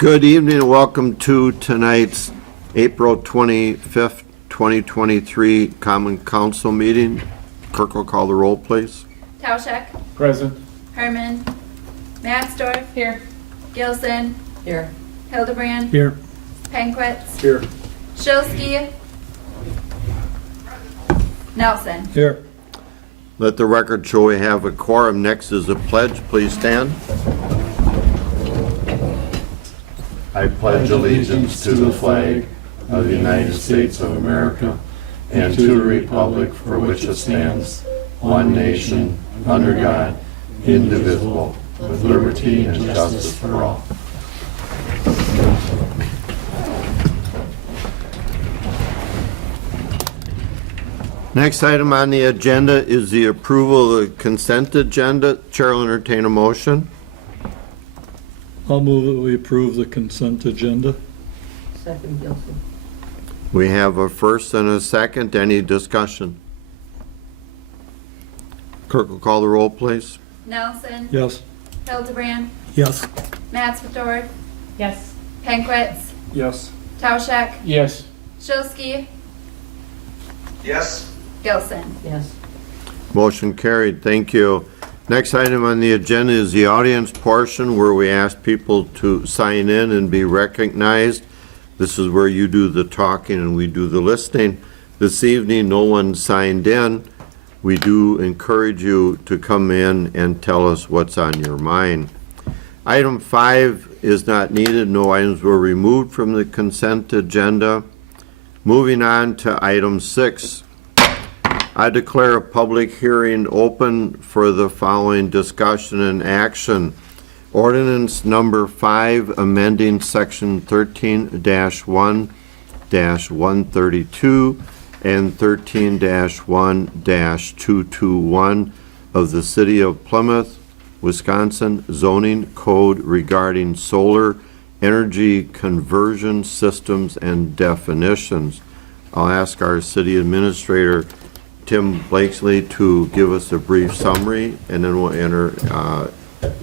Good evening and welcome to tonight's April 25th, 2023 Common Council meeting. Clerk will call the roll, please. Tauschek. Present. Herman. Matsdorf. Here. Gilson. Here. Hildebrand. Here. Penquitz. Here. Shilsky. Nelson. Here. Let the record show we have a quorum. Next is a pledge. Please stand. I pledge allegiance to the flag of the United States of America and to the republic for which it stands, one nation, under God, indivisible, with liberty and justice for all. Next item on the agenda is the approval of the consent agenda. Chair will entertain a motion. I'll move that we approve the consent agenda. Second, Gilson. We have a first and a second. Any discussion? Clerk will call the roll, please. Nelson. Yes. Hildebrand. Yes. Matsdorf. Yes. Penquitz. Yes. Tauschek. Yes. Shilsky. Yes. Gilson. Yes. Motion carried. Thank you. Next item on the agenda is the audience portion where we ask people to sign in and be recognized. This is where you do the talking and we do the listening. This evening, no one signed in. We do encourage you to come in and tell us what's on your mind. Item 5 is not needed. No items were removed from the consent agenda. Moving on to item 6. I declare a public hearing open for the following discussion and action. Ordinance number 5, amending section 13-1-132 and 13-1-221 of the City of Plymouth, Wisconsin zoning code regarding solar energy conversion systems and definitions. I'll ask our city administrator, Tim Blakesley, to give us a brief summary, and then we'll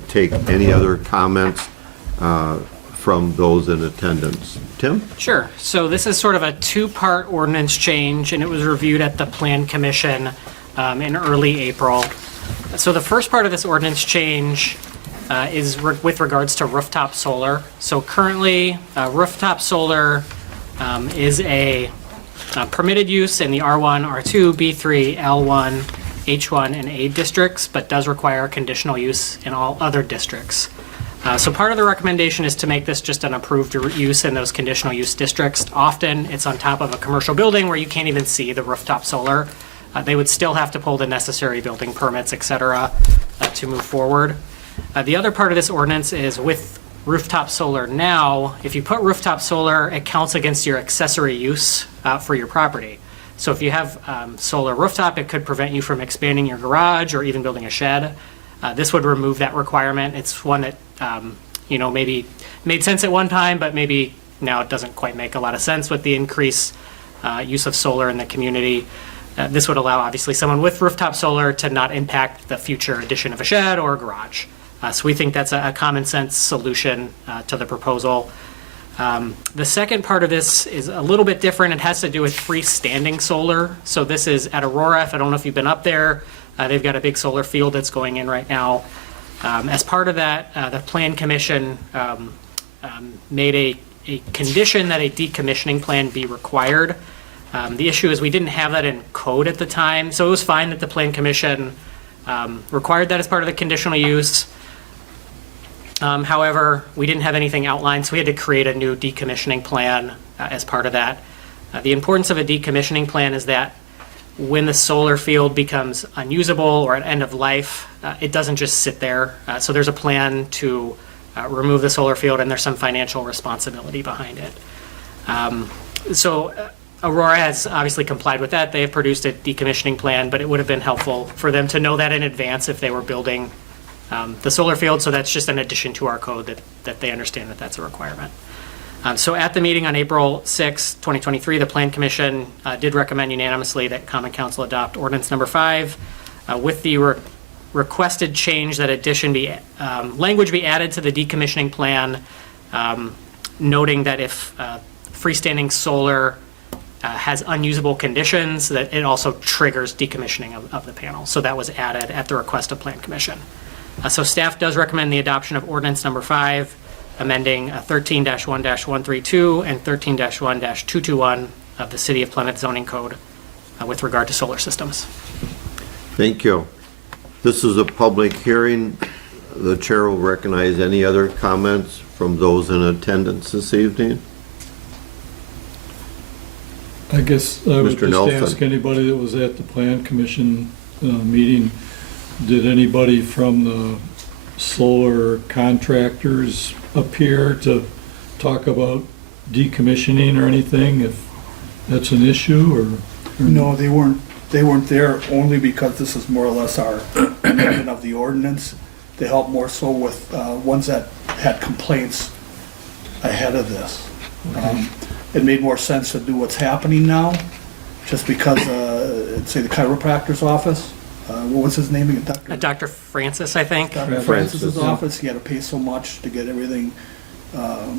take any other comments from those in attendance. Tim? Sure. So this is sort of a two-part ordinance change, and it was reviewed at the Plan Commission in early April. So the first part of this ordinance change is with regards to rooftop solar. So currently, rooftop solar is a permitted use in the R1, R2, B3, L1, H1, and A districts, but does require conditional use in all other districts. So part of the recommendation is to make this just an approved use in those conditional use districts. Often it's on top of a commercial building where you can't even see the rooftop solar. They would still have to pull the necessary building permits, et cetera, to move forward. The other part of this ordinance is with rooftop solar now, if you put rooftop solar, it counts against your accessory use for your property. So if you have solar rooftop, it could prevent you from expanding your garage or even building a shed. This would remove that requirement. It's one that, maybe made sense at one time, but maybe now it doesn't quite make a lot of sense with the increased use of solar in the community. This would allow, obviously, someone with rooftop solar to not impact the future addition of a shed or a garage. So we think that's a common sense solution to the proposal. The second part of this is a little bit different. It has to do with freestanding solar. So this is at Aurora. I don't know if you've been up there. They've got a big solar field that's going in right now. As part of that, the Plan Commission made a condition that a decommissioning plan be required. The issue is we didn't have that in code at the time, so it was fine that the Plan Commission required that as part of the conditional use. However, we didn't have anything outlined, so we had to create a new decommissioning plan as part of that. The importance of a decommissioning plan is that when the solar field becomes unusable or at end of life, it doesn't just sit there. So there's a plan to remove the solar field, and there's some financial responsibility behind it. So Aurora has obviously complied with that. They have produced a decommissioning plan, but it would have been helpful for them to know that in advance if they were building the solar field. So that's just an addition to our code that they understand that that's a requirement. So at the meeting on April 6, 2023, the Plan Commission did recommend unanimously that Common Council adopt ordinance number 5 with the requested change that language be added to the decommissioning plan noting that if freestanding solar has unusable conditions, that it also triggers decommissioning of the panel. So that was added at the request of Plan Commission. So staff does recommend the adoption of ordinance number 5, amending 13-1-132 and 13-1-221 of the City of Plymouth zoning code with regard to solar systems. Thank you. This is a public hearing. The chair will recognize any other comments from those in attendance this evening. I guess I would Mr. just Nelson. ask anybody that was at the Plan Commission meeting, did anybody from the solar contractors appear to talk about decommissioning or anything, if that's an issue, or? No, they weren't there only because this is more or less our amendment of the ordinance. They help more so with ones that had complaints ahead of this. It made more sense to do what's happening now, just because, say the chiropractor's office, what was his name again? Dr. Francis, I think. Dr. Francis, Francis's yeah. office, he had to pay so much to get everything, what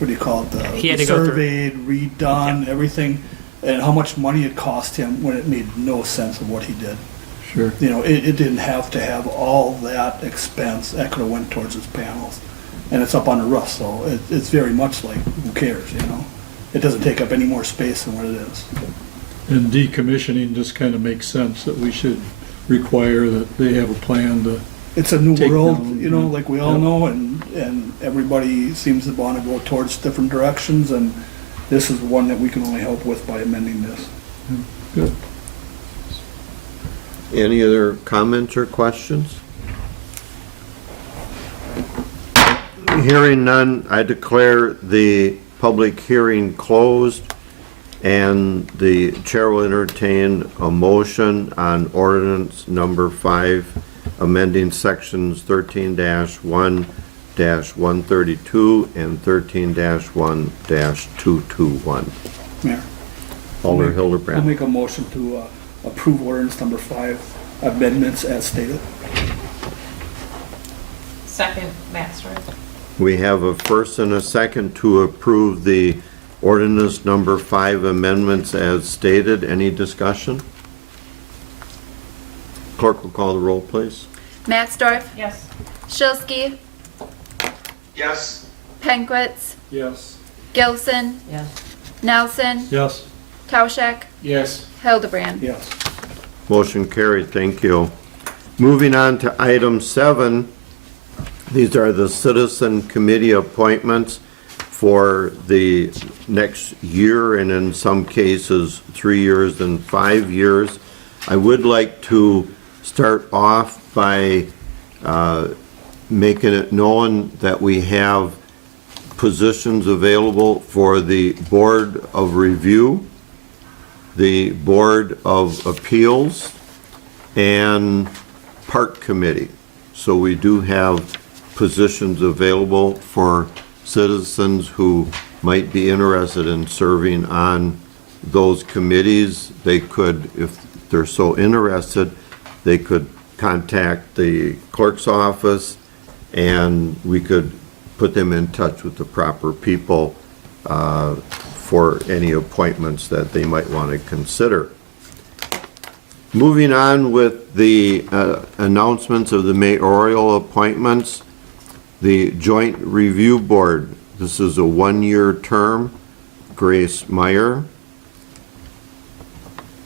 do you call it? He had to go through- surveyed, redone, everything, and how much money it cost him when it made no sense of what he did. Sure. You know, it didn't have to have all that expense. That could have went towards his panels. And it's up on the roof, so it's very much like, who cares, you know? It doesn't take up any more space than what it is. And decommissioning just kind of makes sense, that we should require that they have a plan to, It's a new Take world, down, you know, yeah. like we all Yep. know, and everybody seems to want to go towards different directions, and this is one that we can only help with by amending this. good. Any other comments or questions? Hearing none, I declare the public hearing closed, and the chair will entertain a motion on ordinance number 5, amending sections 13-1-132 and 13-1-221. Mayor? Alder I'll Hildebrand. make a motion to approve ordinance number 5, amendments as stated. Second, Matt Stewart. We have a first and a second to approve the ordinance number 5 amendments as stated. Any discussion? Clerk will call the roll, please. Maxdorf, Yes. Shilsky, Yes. Penkwitz, Yes. Gilson, Yes. Nelson, Yes. Tauschek, Yes. Hildebrand. Yes. Motion carried, thank you. Moving on to item 7, these are the citizen committee appointments for the next year, and in some cases, 3 years and 5 years. I would like to start off by making it known that we have positions available for the Board of Review, the Board of Appeals, and Park Committee. So we do have positions available for citizens who might be interested in serving on those committees. They could, if they're so interested, they could contact the clerk's office, and we could put them in touch with the proper people for any appointments that they might want to consider. Moving on with the announcements of the mayoral appointments, the Joint Review Board, this is a 1-year term, Grace Meyer.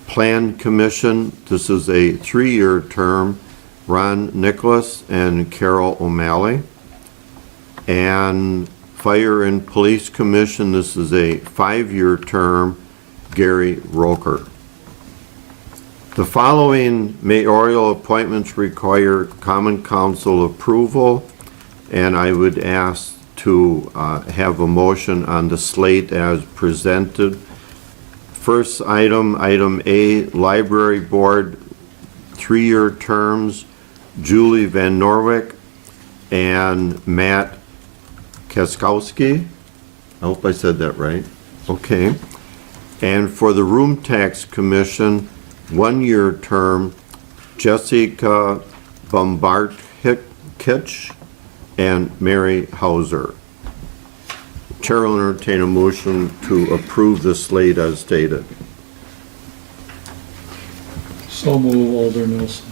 Plan Commission, this is a 3-year term, Ron Nicholas and Carol O'Malley. And Fire and Police Commission, this is a 5-year term, Gary Roker. The following mayoral appointments require common council approval, and I would ask to have a motion on the slate as presented. First item, item A, Library Board, 3-year terms, Julie Van Norwick and Matt Kaskowski. I hope I said that right. Okay. And for the Room Tax Commission, 1-year term, Jessica Bombardkitch and Mary Hauser. Chair will entertain a motion to approve the slate as stated. So move, Alder Nelson.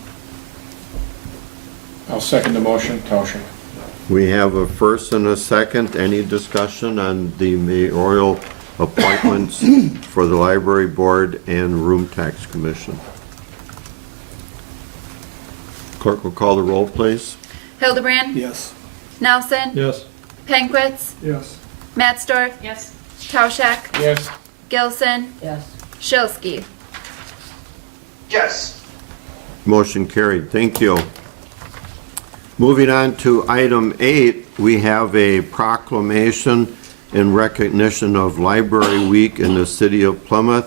I'll second the motion, Tauscher. We have a first and a second. Any discussion on the mayoral appointments for the library board and room tax commission? Clerk will call the roll, please. Hildebrand, Yes. Nelson, Yes. Pankwitz, Yes. Matsdorf, Yes. Tauschek, Yes. Gilson, yes, Shilsky. Yes. Motion carried. Thank you. Moving on to item 8, we have a proclamation in recognition of Library Week in the city of Plymouth,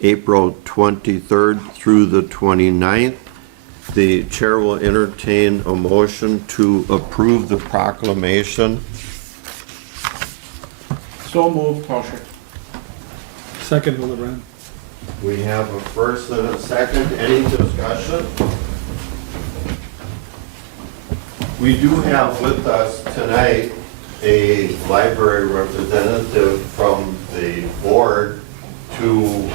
April 23rd through the 29th. The chair will entertain a motion to approve the proclamation. So moved, Tauscher. Second, Hildebrand. We have a first and a second. Any discussion? We do have with us tonight a library representative from the board to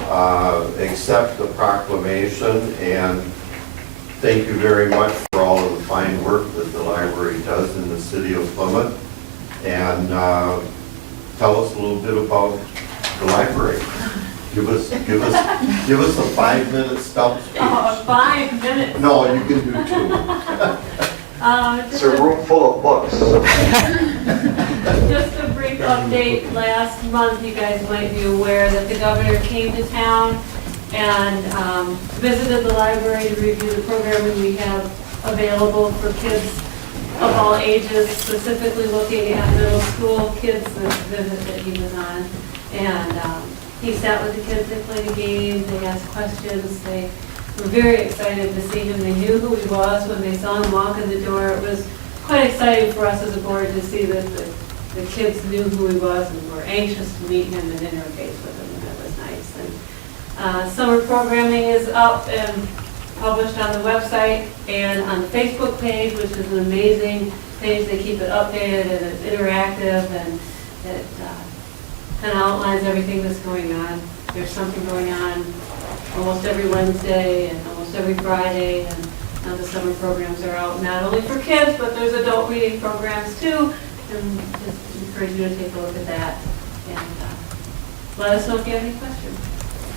accept the proclamation, and thank you very much for all of the fine work that the library does in the city of Plymouth. And tell us a little bit about the library. Give us a 5-minute stump speech. 5 minutes. No, you can do 2. It's a room full of books. Just a brief update, last month, you guys might be aware that the governor came to town and visited the library to review the programming we have available for kids of all ages, specifically looking at middle school kids, this visit that he was on. And he sat with the kids, they played a game, they asked questions, they were very excited to see him. They knew who he was when they saw him walk in the door. It was quite exciting for us as a board to see that the kids knew who he was and were anxious to meet him and interface with him, and that was nice. And summer programming is up and published on the website and on the Facebook page, which is an amazing page. They keep it updated and it's interactive, and it kind of outlines everything that's going on. There's something going on almost every Wednesday and almost every Friday, and now the summer programs are out not only for kids, but there's adult reading programs too, and just encourage you to take a look at that, and let us know if you have any questions.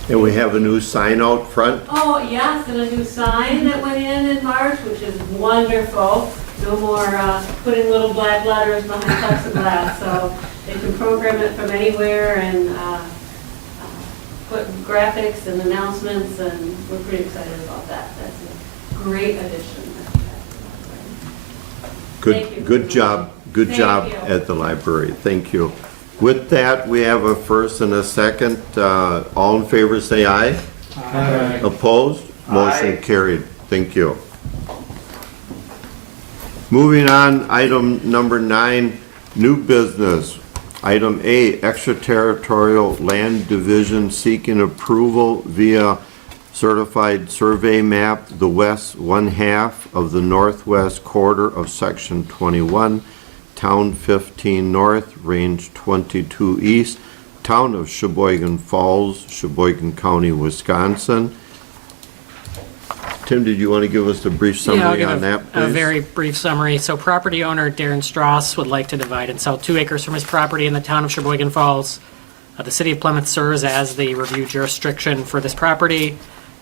And we have a new sign out front. Oh, yes, and a new sign that went in March, which is wonderful. No more putting little black letters behind plexiglass, so they can program it from anywhere and put graphics and announcements, and we're pretty excited about that. That's a great addition. Thank you. Good job. Good Thank job you. at the library. Thank you. With that, we have a first and a second. All in favor, say aye. Aye. Opposed? Motion Aye. carried. Thank you. Moving on, item number 9, new business. Item A, extraterritorial land division seeking approval via certified survey map, the west 1/2 of the northwest quarter of section 21, town 15 north, range 22 east, town of Sheboygan Falls, Sheboygan County, Wisconsin. Tim, did you want to give us a brief Yeah, I'll summary give on that, please? a very brief summary. So property owner Darren Strauss would like to divide and sell 2 acres from his property in the town of Sheboygan Falls. The city of Plymouth serves as the review jurisdiction for this property.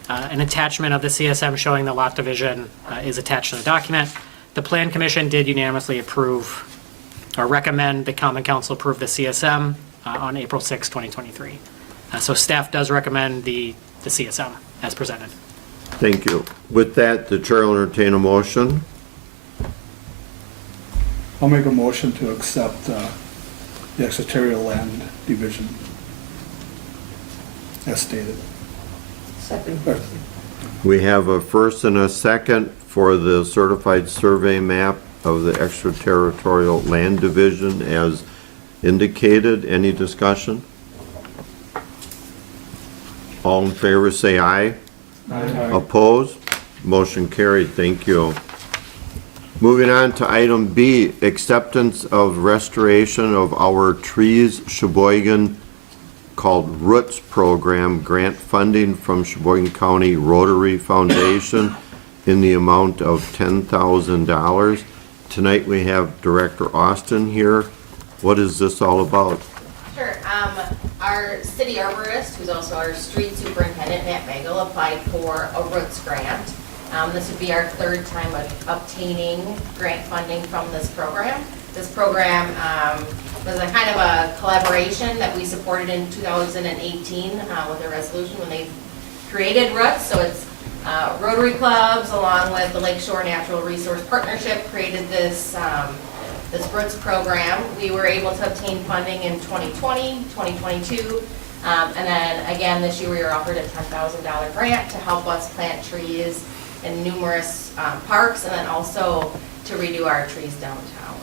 An attachment of the CSM showing the lot division is attached to the document. The Plan Commission did unanimously approve or recommend the Common Council approve the CSM on April 6, 2023. So staff does recommend the CSM as presented. Thank you. With that, the chair will entertain a motion. I'll make a motion to accept the extraterritorial land division as stated. second, We have a first and a second for the certified survey map of the extraterritorial land division as indicated. Any discussion? All in favor, say aye. Aye. Opposed? Motion carried. Thank you. Moving on to item B, acceptance of restoration of our trees, Sheboygan, called Roots Program, grant funding from Sheboygan County Rotary Foundation in the amount of $10,000. Tonight we have Director Austin here. What is this all about? Sure. Our city arborist, who's also our street superintendent, Matt Magel, applied for a Roots grant. This would be our third time of obtaining grant funding from this program. This program was a kind of a collaboration that we supported in 2018 with a resolution when they created Roots. So it's Rotary clubs along with the Lakeshore Natural Resource Partnership created this this Roots program. We were able to obtain funding in 2020, 2022, and then again this year we were offered a $10,000 grant to help us plant trees in numerous parks and then also to redo our trees downtown.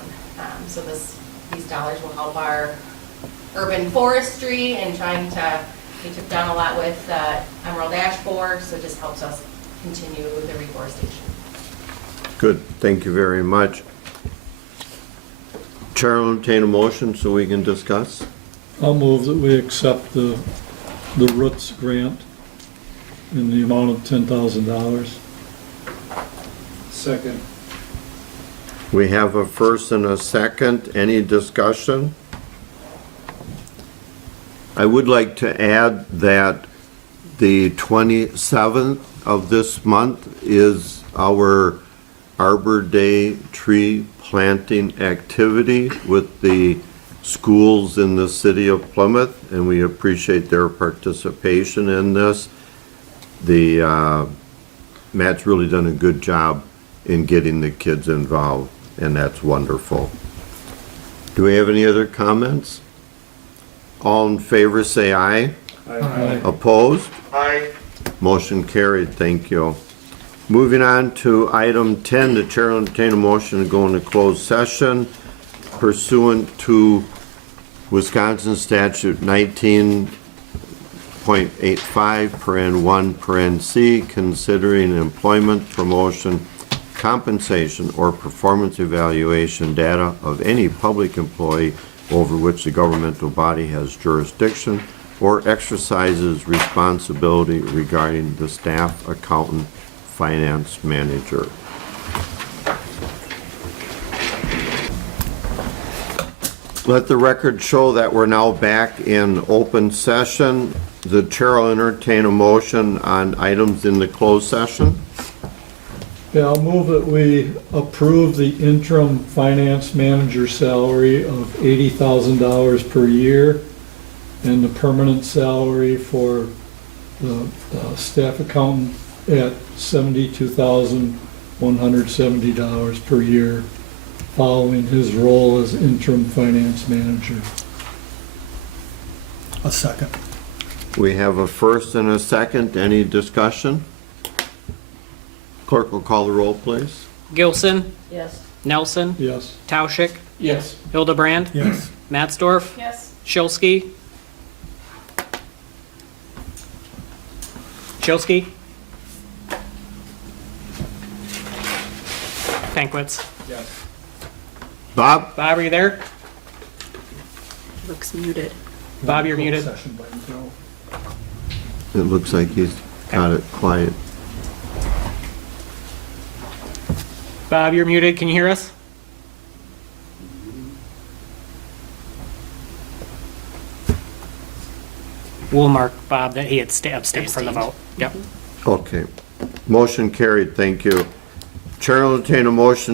So these dollars will help our urban forestry and we took down a lot with emerald ash borer, so it just helps us continue the reforestation. Good, thank you very much. Chair will entertain a motion so we can discuss. I'll move that we accept the Roots grant in the amount of $10,000. Second. We have a first and a second. Any discussion? I would like to add that the 27th of this month is our Arbor Day tree planting activity with the schools in the city of Plymouth, and we appreciate their participation in this. Matt's really done a good job in getting the kids involved, and that's wonderful. Do we have any other comments? All in favor say aye. Aye. Opposed? Aye. Motion carried, thank you. Moving on to item 10, the chair will entertain a motion to go into closed session pursuant to Wisconsin statute 19.85, paren 1, paren C, considering employment, promotion, compensation, or performance evaluation data of any public employee over which the governmental body has jurisdiction or exercises responsibility regarding the staff accountant, finance manager. Let the record show that we're now back in open session. The chair will entertain a motion on items in the closed session. Yeah, I'll move that we approve the interim finance manager salary of $80,000 per year and the permanent salary for the staff accountant at $72,170 per year following his role as interim finance manager. A second. We have a first and a second. Any discussion? Clerk will call the roll, please. Gilson, Yes. Nelson, Yes. Tauschik, Yes. Hildebrand, Yes. Matzdorf, Yes. Shilsky. Shilsky. Pankwitz. Yes. Bob? Bob, are you there? Looks muted. Bob, you're muted. Session button, Joe. It looks like he's got it quiet. Bob, you're muted. Can you hear us? We'll mark Bob that he had abstained from the vote. Yep. Okay. Motion carried, thank you. Chair will entertain a motion